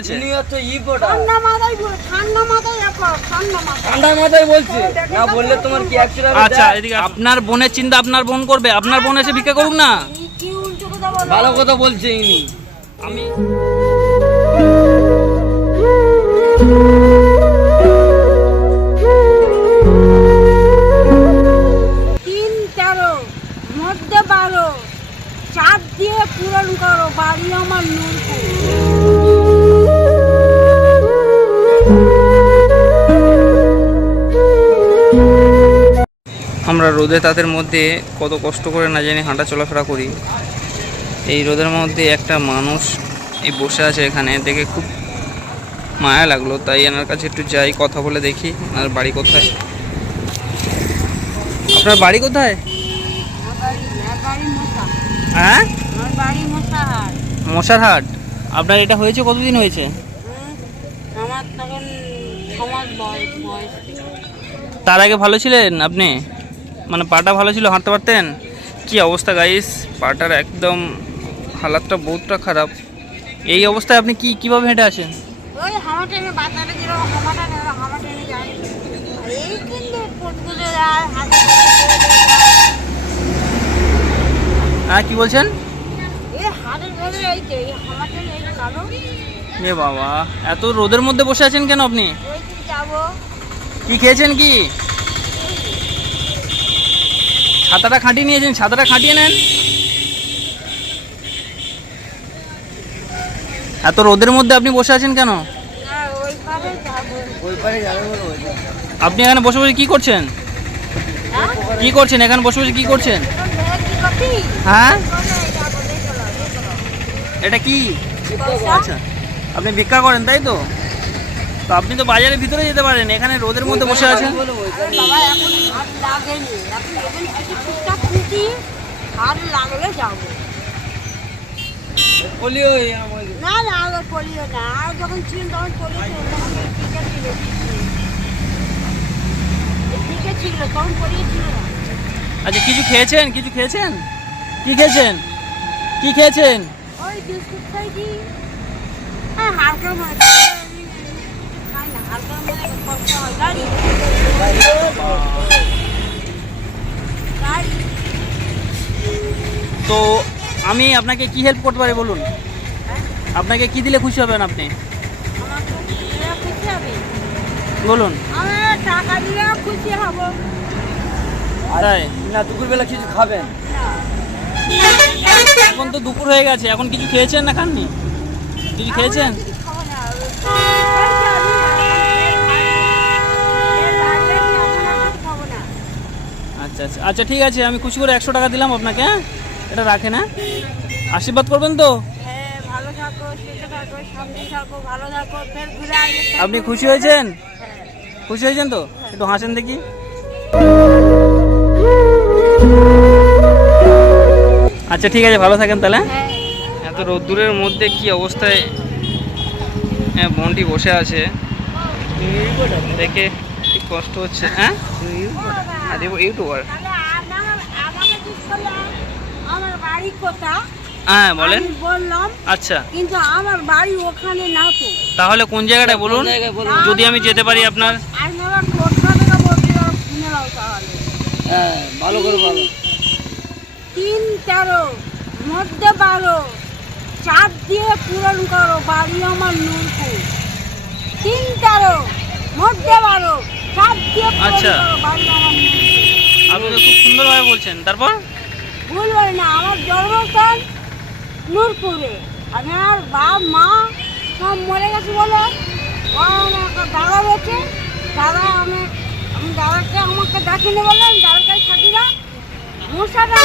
আছে ইনি হচ্ছে ইপোটা ঠান্ডা মাথায় বলে ঠান্ডা মাথায় ঠান্ডা মাথায় ঠান্ডা মাথায় বলছি না বললে তোমার কি অ্যাক্সিডেন্ট আচ্ছা এদিকে আপনার বোনের চিন্তা আপনার বোন করবে। আপনার বোন এসে ভিক্ষা করুক না। এই কি উল্টো কথা বলো? ভালো কথা বলছে ইনি। আমি তিন তেরো মধ্যে বারো। চার দিয়ে পূরণ করো বাড়ি আমার নূরপুর আমরা রোদে তাদের মধ্যে কত কষ্ট করে না জানি হাঁটা চলাফেরা করি। এই রোদের মধ্যে একটা মানুষ এই বসে আছে এখানে দেখে খুব মায়া লাগল। তাই এনার কাছে একটু যাই কথা বলে দেখি আর বাড়ি কোথায়। আপনার বাড়ি কোথায়? হ্যাঁ? মশারহাট। আপনার এটা হয়েছে কতদিন হয়েছে? তার আগে ভালো ছিলেন আপনি? মানে পাটা ভালো ছিল হাঁটতে পারতেন? কি অবস্থা গাইস পাটার একদম হালাতটা বহুতটা খারাপ। এই অবস্থায় আপনি কি কীভাবে হেঁটে আসেন? হ্যাঁ কি বলছেন? এ বাবা এত রোদের মধ্যে বসে আছেন কেন আপনি? কি খেয়েছেন কি? ছাতাটা খাটিয়ে নিয়েছেন ছাতাটা খাটিয়ে নেন। এত রোদের মধ্যে আপনি বসে আছেন কেন। আপনি এখানে বসে বসে কি করছেন? কি করছেন? এখানে বসে বসে কি করছেন? হ্যাঁ। এটা কি? আচ্ছা। আপনি ভিক্ষা করেন তাই তো? তো আপনি তো বাজারের ভিতরে যেতে পারেন এখানে রোদের মধ্যে বসে আছেন। আরে লাগলে যাব। বলি ওই না না না। আর যখন ছিল তখন তখন ছিল ছিল। না। আচ্ছা কিছু খেয়েছেন? কিছু খেয়েছেন? কি খেয়েছেন? কি খেয়েছেন? ওই বিস্কুট খাইছি। হালকা মানে খাই না হালকা মানে কষ্ট হয় গাড়ি গাড়ি তো আমি আপনাকে কি হেল্প করতে পারি বলুন? আপনাকে কি দিলে খুশি হবেন আপনি? বলুন। টাকা দিলে খুশি হব তাই? না দুপুরবেলা কিছু খাবেন। এখন তো দুপুর হয়ে গেছে এখন কিছু খেয়েছেন না খাননি? কিছু খেয়েছেন আমরা কিছু খাব না। খাইছি আমি, এর লাগলে কি আমরা কিছু খাব না। আচ্ছা আচ্ছা ঠিক আছে আমি খুশি করে একশো টাকা দিলাম আপনাকে হ্যাঁ? এটা রাখেন হ্যাঁ? আশীর্বাদ করবেন তো? হ্যাঁ, ভালো থাকো সুস্থ থাকো ভালো থাকো ফের ঘুরে আসবে। আপনি খুশি হয়েছেন? খুশি হয়েছেন তো? একটু হাসেন দেখি। আচ্ছা ঠিক আছে ভালো থাকেন তাহলে হ্যাঁ? হ্যাঁ এত রোদ্দুরের মধ্যে কি অবস্থায় হ্যাঁ, বোনটি বসে আছে? দেখে কষ্ট হচ্ছে হ্যাঁ? আরে ইউটিউবার। হ্যাঁ বলেন। বললাম আচ্ছা। কিন্তু আমার বাড়ি ওখানে না তো। তাহলে কোন জায়গাটায় বলুন? যদি আমি যেতে পারি আপনার। হ্যাঁ ভালো করে বলো। তিন তেরো মধ্যে বারো চার দিয়ে পূরণ করো বাড়ি আমার নূরপুর। তিন তেরো মধ্যে বারো। আচ্ছা। আমার আপনি তো খুব সুন্দরভাবে বলছেন। তারপর? ভুল বলি না আমার জন্মস্থান নূরপুরে। আমার বাপ মা সব মরে গেছে বলে ও আমাকে দাদা বলছে। দাদা আমি আমি দাদাকে আমাকে ডাকিনি বললেন দাদার কাছে থাকি না। মশাটা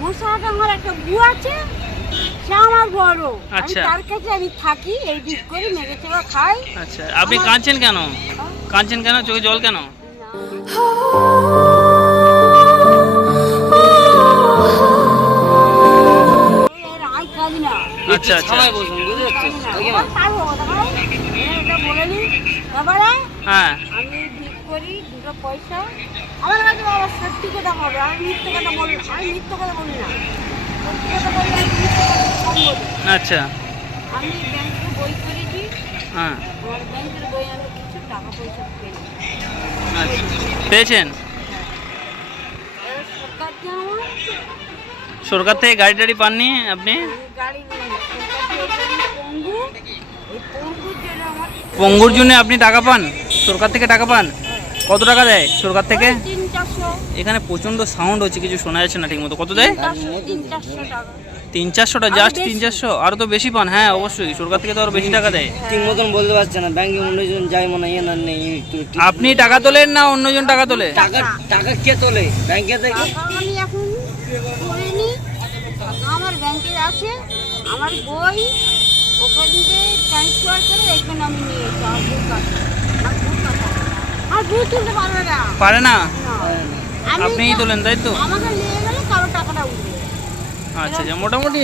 মশাটা আমার একটা বউ আছে। সে আমার বড়। আমি আচ্ছা। তার কাছে আমি থাকি এই দিক করে মেরে খাই। আচ্ছা আপনি কাঁদছেন কেন? কাঁদছেন কেন? চোখে জল কেন? এর আই কাজ না? আচ্ছা আচ্ছা সবাই বলুন বুঝতে পারছ হ্যাঁ। আমি ঠিক করি দুটো পয়সা। আমার কাছে বাবা সত্যি কথা বলবে আমি মিথ্যে কথা বলি আমি মিথ্যে কথা বলি না। সত্যি কথা বলি আমি মিথ্যে কথা বলি না। আচ্ছা। আমি ব্যাংকে বই করেছি হ্যাঁ। আমার ব্যাংকের বই আমি কিছু টাকা পয়সা পেয়েছি। আচ্ছা। পেয়েছেন? সরকার থেকে গাড়ি টাড়ি পাননি আপনি? পঙ্গুর জন্য আপনি টাকা পান? সরকার থেকে টাকা পান? কত টাকা দেয় সরকার থেকে? এখানে প্রচণ্ড সাউন্ড হচ্ছে কিছু শোনা যাচ্ছে না ঠিক মতো কত দেয়? তিন চারশোটা জাস্ট তিন চারশো আরও তো বেশি পান। হ্যাঁ অবশ্যই। সরকার থেকে তো আরও বেশি টাকা দেয়। ঠিক মতন বলতে পারছে না ব্যাংকে অন্যজন যায় মনে হয় না নেই আপনি টাকা তোলেন না অন্যজন টাকা তোলে? টাকা টাকা কে তোলে? ব্যাংকে থেকে? আমি এখন করিনি আমার ব্যাংকে আছে আমার বই ওখান থেকে ট্রান্সফার করে এখানে আমি নিয়ে আর বুক তুলতে পারবে না। পারে না? না। আপনিই তোলেন তাই তো? আমাকে নিয়ে গেলে কারও টাকাটা উঠবে আচ্ছা আচ্ছা মোটামুটি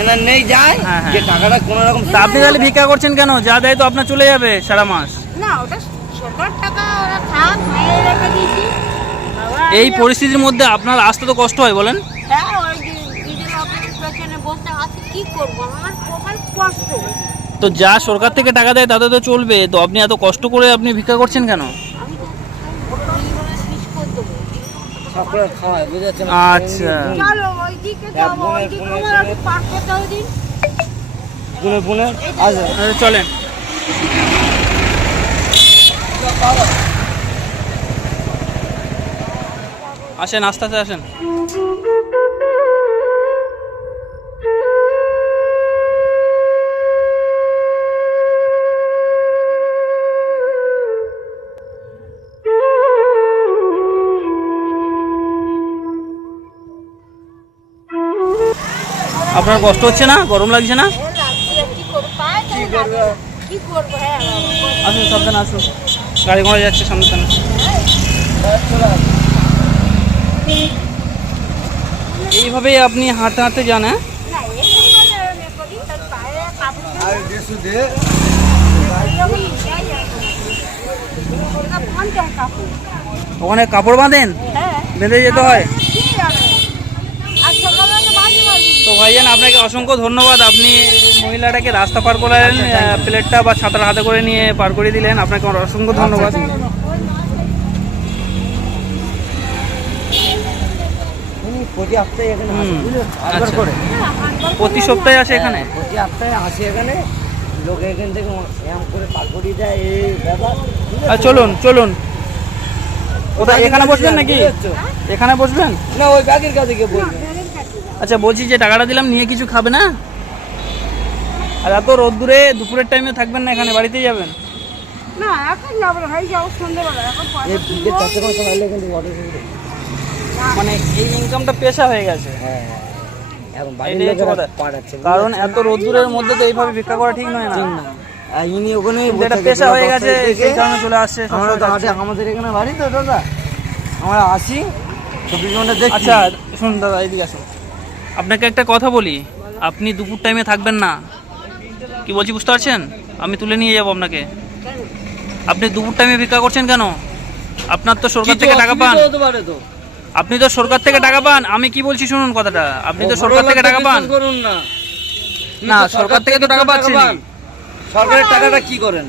এনার নেই যায় হ্যাঁ, হ্যাঁ। যে টাকাটা কোনো রকম আপনি তাহলে ভিক্ষা করছেন কেন? যা দেয় তো আপনার চলে যাবে সারা মাস। না ওটা সরকার টাকা ওরা থাক রেখে দিয়েছি। এই পরিস্থিতির মধ্যে আপনার আসতে তো কষ্ট হয় বলেন। হ্যাঁ ওই যে দিদির অফিসের পেছনে বলতে আছে কি করব? আমার প্রকার কষ্ট। তো যা সরকার থেকে টাকা দেয় তাতে তো চলবে। তো আপনি এত কষ্ট করে আপনি ভিক্ষা করছেন কেন আমি তো পরিবারের শেষ করে দেবো সকলে খাওয়ায় বুঝতে আচ্ছা। চলো ওইদিকে যাব ওইদিকে আমার পার করতে হবে দিন। পুনে পুনে আচ্ছা আচ্ছা, চলেন। আসেন আস্তে আস্তে আসেন। আপনার কষ্ট হচ্ছে না? গরম লাগছে না? আসুন সাবধানে আসুন। গাড়ি ঘোড়া যাচ্ছে সামনে সামনে। এইভাবেই আপনি হাঁটতে হাঁটতে যান হ্যাঁ? ওখানে কাপড় বাঁধেন? হ্যাঁ। বেঁধে যেতে হয় কি জানো? আর সকালে তো বাজি বাজি তো ভাইজান আপনাকে অসংখ্য ধন্যবাদ। আপনি মহিলাটাকে রাস্তা পার করালেন প্লেটটা বা ছাতার হাতে করে নিয়ে পার করে দিলেন। আপনাকে আমার অসংখ্য ধন্যবাদ। প্রতি সপ্তাহে আসে হুম, বুঝলেন? আটবার আচ্ছা। করে। প্রতি সপ্তাহে আসে এখানে? হ্যাঁ, প্রতি সপ্তাহে আসে এখানে। লোক এখান থেকে এরম করে পার করিয়ে দেয় এই ব্যাপার চলুন চলুন। কোথায় এখানে বসবেন নাকি? এখানে বসবেন? না ওই ব্যাগের কাছে গিয়ে বলবেন আচ্ছা বলছি যে টাকাটা দিলাম নিয়ে কিছু খাবে না? আর এত রোদ্দুরে দুপুরের টাইমে থাকবেন না এখানে বাড়িতেই যাবেন? না এখন ভাই সন্ধ্যেবেলা এখন মানে এই ইনকামটা পেশা হয়ে গেছে। হ্যাঁ কথা। পাঠাচ্ছে। কারণ এত রোদ্দুরের মধ্যে তো এইভাবে ভিক্ষা করা ঠিক নয় না। আর ইনি ওখানে এটা পেশা হয়ে গেছে সেই কারণে চলে আসছে আমরা তো হাটে আমাদের এখানে বাড়ি তো দাদা। আমরা আসি। চব্বিশ ঘণ্টা দেখি আচ্ছা শুনুন দাদা এদিকে আসুন। আপনাকে একটা কথা বলি আপনি দুপুর টাইমে থাকবেন না। কি বলছি বুঝতে পারছেন? আমি তুলে নিয়ে যাব আপনাকে। আপনি দুপুর টাইমে ভিক্ষা করছেন কেন? আপনার তো সরকার থেকে টাকা পান। আপনি তো সরকার থেকে টাকা পান। আমি কি বলছি শুনুন কথাটা। আপনি তো সরকার থেকে টাকা পান। না। সরকার থেকে তো টাকা পাচ্ছেন। সরকারের টাকাটা কি করেন?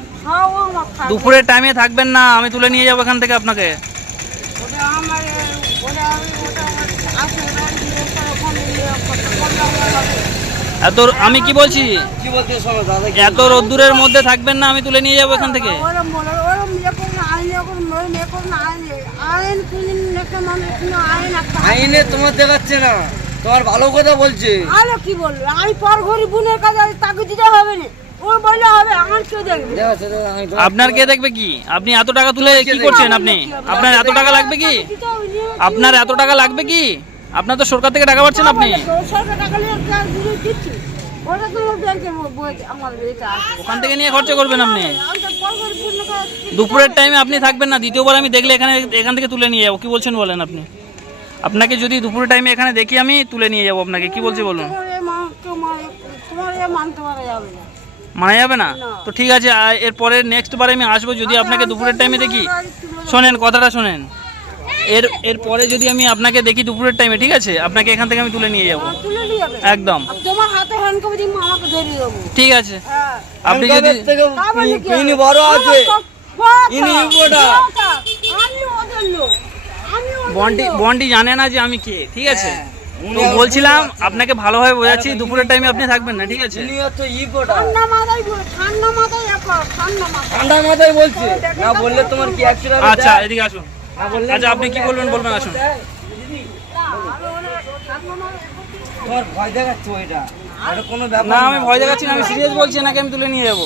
দুপুরের টাইমে থাকবেন না। আমি তুলে নিয়ে যাব এখান থেকে আপনাকে। এত আমি কি বলছি? এত রোদ্দুরের মধ্যে থাকবেন না আমি তুলে নিয়ে যাব এখান থেকে। আইন তোমার দেখাচ্ছে না তোমার ভালো কথা বলছে। আরও কি বলবে আমি পর ঘড়ি বোনের কাছে আছি, তাকে দিতে হবে না। আপনার কে দেখবে কি? আপনি এত টাকা তুলে কি করছেন আপনি? আপনার এত টাকা লাগবে কি? আপনার এত টাকা লাগবে কি? আপনার তো সরকার থেকে টাকা পাচ্ছেন আপনি? ওখান থেকে নিয়ে খরচা করবেন আপনি? দুপুরের টাইমে আপনি থাকবেন না দ্বিতীয়বার আমি দেখলে এখানে এখান থেকে তুলে নিয়ে যাব। কি বলছেন বলেন আপনি? আপনাকে যদি দুপুরের টাইমে এখানে দেখি আমি তুলে নিয়ে যাব আপনাকে। কি বলছি বলুন? মানে যাবে না। তো ঠিক আছে এরপরে নেক্সট বারে আমি আসব। যদি আপনাকে দুপুরের টাইমে দেখি। শোনেন কথাটা শোনেন। এর এর পরে যদি আমি আপনাকে দেখি দুপুরের টাইমে ঠিক আছে? আপনাকে এখান থেকে আমি তুলে নিয়ে যাব। তুলে নিয়ে যাবে। একদম। তোমার হাতে হ্যান্ডকাপ দিন আমাকে ধরিয়ে দেবো। ঠিক আছে। হ্যাঁ। আপনি যদি ইনি বড় আছে। ইনি বড় আমি ওদের লোক লোক। বন্টি জানে না যে আমি কে ঠিক আছে? হ্যাঁ, তো বলছিলাম আপনাকে ভালোভাবে বোঝাচ্ছি দুপুরের টাইমে আপনি থাকবেন না ঠিক আছে? ঠান্ডা মাথায় বলে ঠান্ডা মাথায় রাখো ঠান্ডা মাথায়। ঠান্ডা মাথায় বলছে। না বললে তোমার কি অ্যাক্সিডেন্ট আচ্ছা এদিকে আসুন। আচ্ছা আপনি কি বলবেন বলবেন আসুন। না, আমি ওনার ঠান্ডা মাথায় তোমার ভয় দেখাচ্ছ এটা। এটা কোনো ব্যাপার না আমি ভয় দেখাচ্ছি না আমি সিরিয়াস বলছি নাকি আমি তুলে নিয়ে যাব।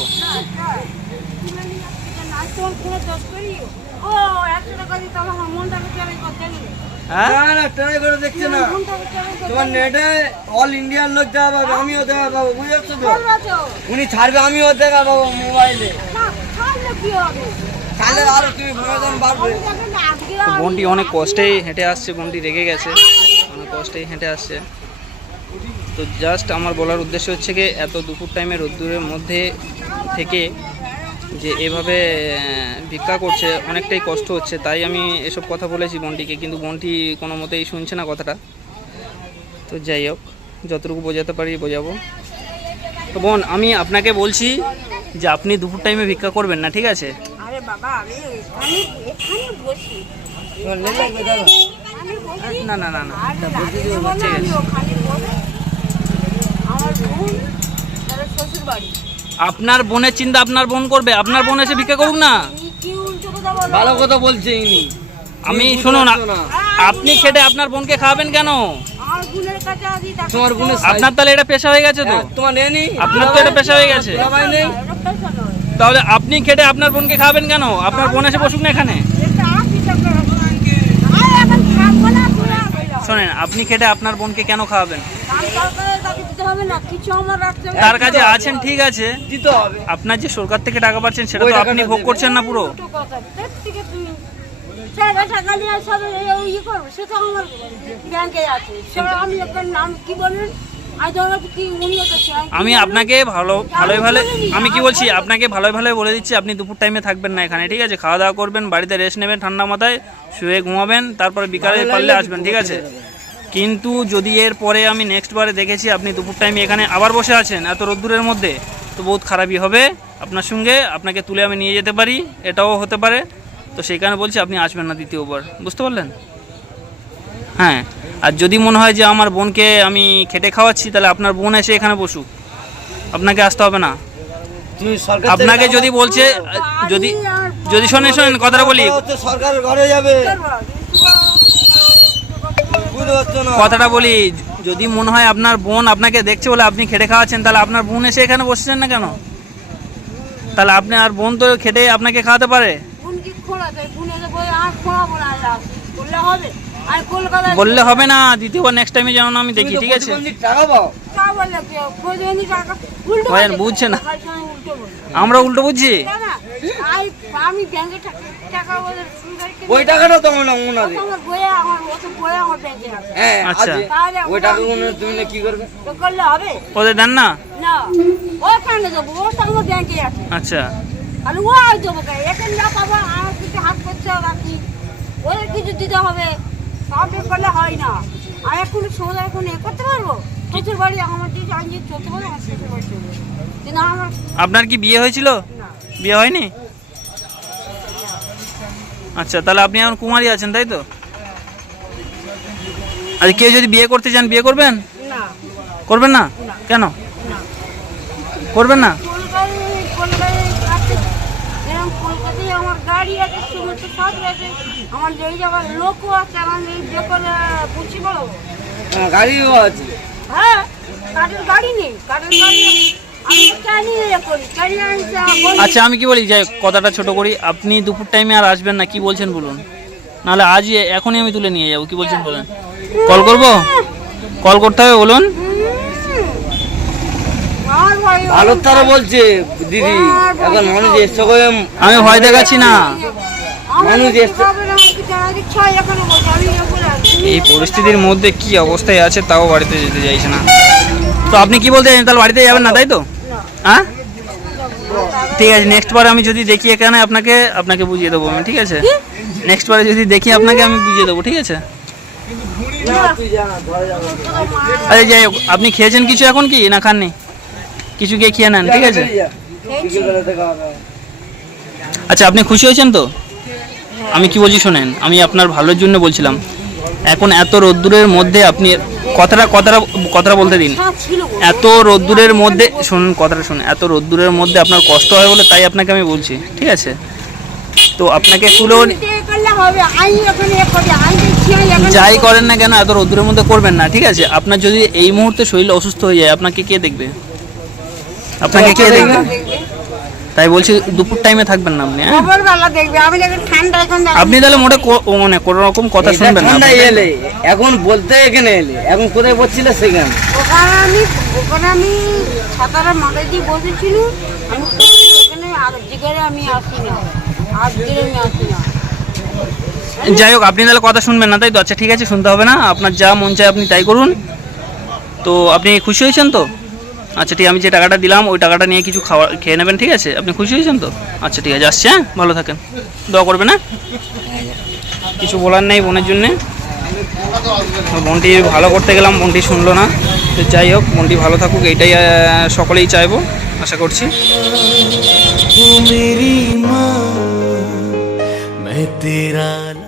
হ্যাঁ? উনি ছাড়বে আমিও দেখা পাবো মোবাইলে বন্টি অনেক কষ্টেই হেঁটে আসছে, বন্টি রেগে গেছে, অনেক কষ্টেই হেঁটে আসছে। তো জাস্ট আমার বলার উদ্দেশ্য হচ্ছে কি, এত দুপুর টাইমে রোদ্দুরের মধ্যে থেকে যে এভাবে ভিক্ষা করছে, অনেকটাই কষ্ট হচ্ছে। তাই আমি এসব কথা বলেছি বন্টিকে, কিন্তু বন্টি কোনো মতেই শুনছে না কথাটা। তো যাই হোক, যতটুকু বোঝাতে পারি বোঝাবো। তো বোন, আমি আপনাকে বলছি যে আপনি দুপুর টাইমে ভিক্ষা করবেন না, ঠিক আছে? বাবা আমি এখানে এখানে বসি। তোমার লেগে লাগবে দাদা আমি বসি। না না না না আর রাতে যাব না, আমি ওখানে বসে আমার বোন তার শ্বশুর বাড়ি। আপনার বোনের চিন্তা আপনার বোন করবে। আপনার বোন এসে ভিক্ষা করুক না। ভালো কথা বলছে ইনি। আমি শুনুন না। আপনি খেটে আপনার বোনকে খাওয়াবেন কেন? তোমার বোনের আপনার তাহলে এটা পেশা হয়ে গেছে তো। হ্যাঁ, তোমার নেই। আপনার তো এটা পেশা হয়ে গেছে। তাহলে আপনি খেটে আপনার বোনকে খাওয়াবেন কেন আপনার বোন এসে বসুক না এখানে। শোনেন, আপনি খেটে আপনার বোনকে কেন খাওয়াবেন। তার কাছে আছেন, ঠিক আছে আপনার যে সরকার থেকে টাকা পাচ্ছেন, সেটা তো আপনি ভোগ করছেন না পুরো ব্যাংকে আছে। আমি নাম কি বললেন? আমি আপনাকে ভালো ভালোই ভালো আমি কি বলছি? আপনাকে ভালোই ভালোই বলে দিচ্ছি আপনি দুপুর টাইমে থাকবেন না এখানে ঠিক আছে? খাওয়া দাওয়া করবেন বাড়িতে রেস্ট নেবেন ঠান্ডা মাথায় শুয়ে ঘুমাবেন তারপরে বিকালে পারলে আসবেন ঠিক আছে? কিন্তু যদি এর পরে আমি নেক্সট বারে দেখেছি আপনি দুপুর টাইমে এখানে আবার বসে আছেন এত রোদ্দুরের মধ্যে তো বহুত খারাপই হবে আপনার সঙ্গে। আপনাকে তুলে আমি নিয়ে যেতে পারি এটাও হতে পারে। তো সেই কারণে বলছি আপনি আসবেন না দ্বিতীয়বার বুঝতে পারলেন? হ্যাঁ। আর যদি মনে হয় যে আমার বোনকে আমি খেটে খাওয়াচ্ছি তাহলে আপনার বোন এসে এখানে বসুক। আপনাকে আসতে হবে না। আপনাকে যদি বলছে যদি যদি শোনেন শোনেন কথাটা বলি। ঘরে যাবে। কথাটা বলি যদি মনে হয় আপনার বোন আপনাকে দেখছে বলে আপনি খেটে খাওয়াচ্ছেন তাহলে আপনার বোন এসে এখানে বসছেন না কেন? তাহলে আপনি আর বোন তো খেটে আপনাকে খাওয়াতে পারে। বোন কি খোলাতে? বোন এসে আর খোলাবো না, আর রাখ। বললে হবে? আর কলকাতায় বললে হবে না দ্বিতীয়বার নেক্সট টাইমে যেন না আমি দেখি ঠিক আছে। বুঝছে না। আমরা উল্টো বুঝছি ওই টাকাটা তো আমার। হ্যাঁ আচ্ছা। ওই টাকা তুমি না কি করবে করলে হবে? ওদের দেন না না। ও কেন দেবো? ও তো আমার ব্যাংকে আছে। আচ্ছা আর ও দেবো এখানে যা পাবো, আমার কিছু হাত করতে হবে ওদের কিছু দিতে হবে সব করলে হয় না। আর এখন সময় এখন এ করতে পারব? শ্বশুর বাড়ি আমার আমি যদি চলতে পারব আমার শ্বশুর বাড়ি চলবে। কিন্তু আমার আপনার কি বিয়ে হয়েছিল? বিয়ে হয়নি? আচ্ছা তাহলে আপনি এখন কুমারী আছেন তাই তো? আর কেউ যদি বিয়ে করতে চান বিয়ে করবেন? করবেন না? কেন? করবেন না? কলকাতায় আমার গাড়ি আছে সমস্ত সব আছে। আমার যেই যাবার লোকও আছে আমার এই যে করে বলো হ্যাঁ, গাড়িও আছে। হ্যাঁ কাঠের গাড়ি নেই কাঠের গাড়ি আচ্ছা আমি কি বলি যাই কথাটা ছোট করি। আপনি দুপুর টাইমে আর আসবেন না কি বলছেন বলুন? নাহলে আজই এখনই আমি তুলে নিয়ে যাব কি বলছেন বলুন? কল করব? কল করতে হবে বলুন? ভালো তারা বলছে দিদি এখন মানুষ এসে আমি ভয় দেখাচ্ছি না। মানুষ কি এই পরিস্থিতির মধ্যে কি অবস্থায় আছে তাও বাড়িতে যেতে চাইছে না। তো আপনি কি বলতে চাইছেন? তাহলে বাড়িতে যাবেন না তাই তো? হ্যাঁ? ঠিক আছে নেক্সট বার আমি যদি দেখি এখানে আপনাকে আপনাকে বুঝিয়ে দেবো আমি ঠিক আছে? নেক্সট বারে যদি দেখি আপনাকে আমি বুঝিয়ে দেবো ঠিক আছে? আরে যাই হোক আপনি খেয়েছেন কিছু এখন কি? না খাননি? কিছু গিয়ে খেয়ে নেন ঠিক আছে? আচ্ছা আপনি খুশি হয়েছেন তো? আমি কি বলছি শোনেন আমি আপনার ভালোর জন্য বলছিলাম। এখন এত রোদ্দুরের মধ্যে আপনি কথাটা কথাটা কথাটা বলতে দিন। হ্যাঁ। এত রোদ্দুরের মধ্যে শুনুন কথাটা শুনুন এত রোদ্দুরের মধ্যে আপনার কষ্ট হয় বলে তাই আপনাকে আমি বলছি ঠিক আছে? তো আপনাকে তুলেও যাই করেন না কেন এত রোদ্দুরের মধ্যে করবেন না ঠিক আছে? আপনার যদি এই মুহূর্তে শরীর অসুস্থ হয়ে যায় আপনাকে কে দেখবে? আপনাকে কে দেখবে? তাই বলছি দুপুর টাইমে থাকবেন না আপনি হ্যাঁ? দেখবে আমি ঠান্ডা এখন আপনি তাহলে মোটে কো- মানে কোনো রকম কথা শুনবেন না আপনি। এলে এখন বলতে এখানে এলে এখন কোথায় বলছিলে সেখানে? ওখানে আমি ওখানে আমি সাঁতারের মাঠে দিয়ে বসেছিল আমি ওখানে আর জিগারে আমি আসি না আর আমি আসি না। যাই হোক আপনি তাহলে কথা শুনবেন না তাই তো? আচ্ছা ঠিক আছে শুনতে হবে না। আপনার যা মন চায় আপনি তাই করুন। তো আপনি খুশি হয়েছেন তো? আচ্ছা ঠিক, আমি যে টাকাটা দিলাম, ওই টাকাটা নিয়ে কিছু খাওয়া, খেয়ে নেবেন, ঠিক আছে? আপনি খুশি হয়েছেন তো? আচ্ছা ঠিক আছে, আসছি হ্যাঁ? ভালো থাকেন। দোয়া করবে না হ্যাঁ? কিছু বলার নেই বোনের জন্যে। বোনটি ভালো করতে গেলাম, বোনটি শুনলো না। তো যাই হোক, বোনটি ভালো থাকুক, এইটাই সকলেই চাইব, আশা করছি। तेरा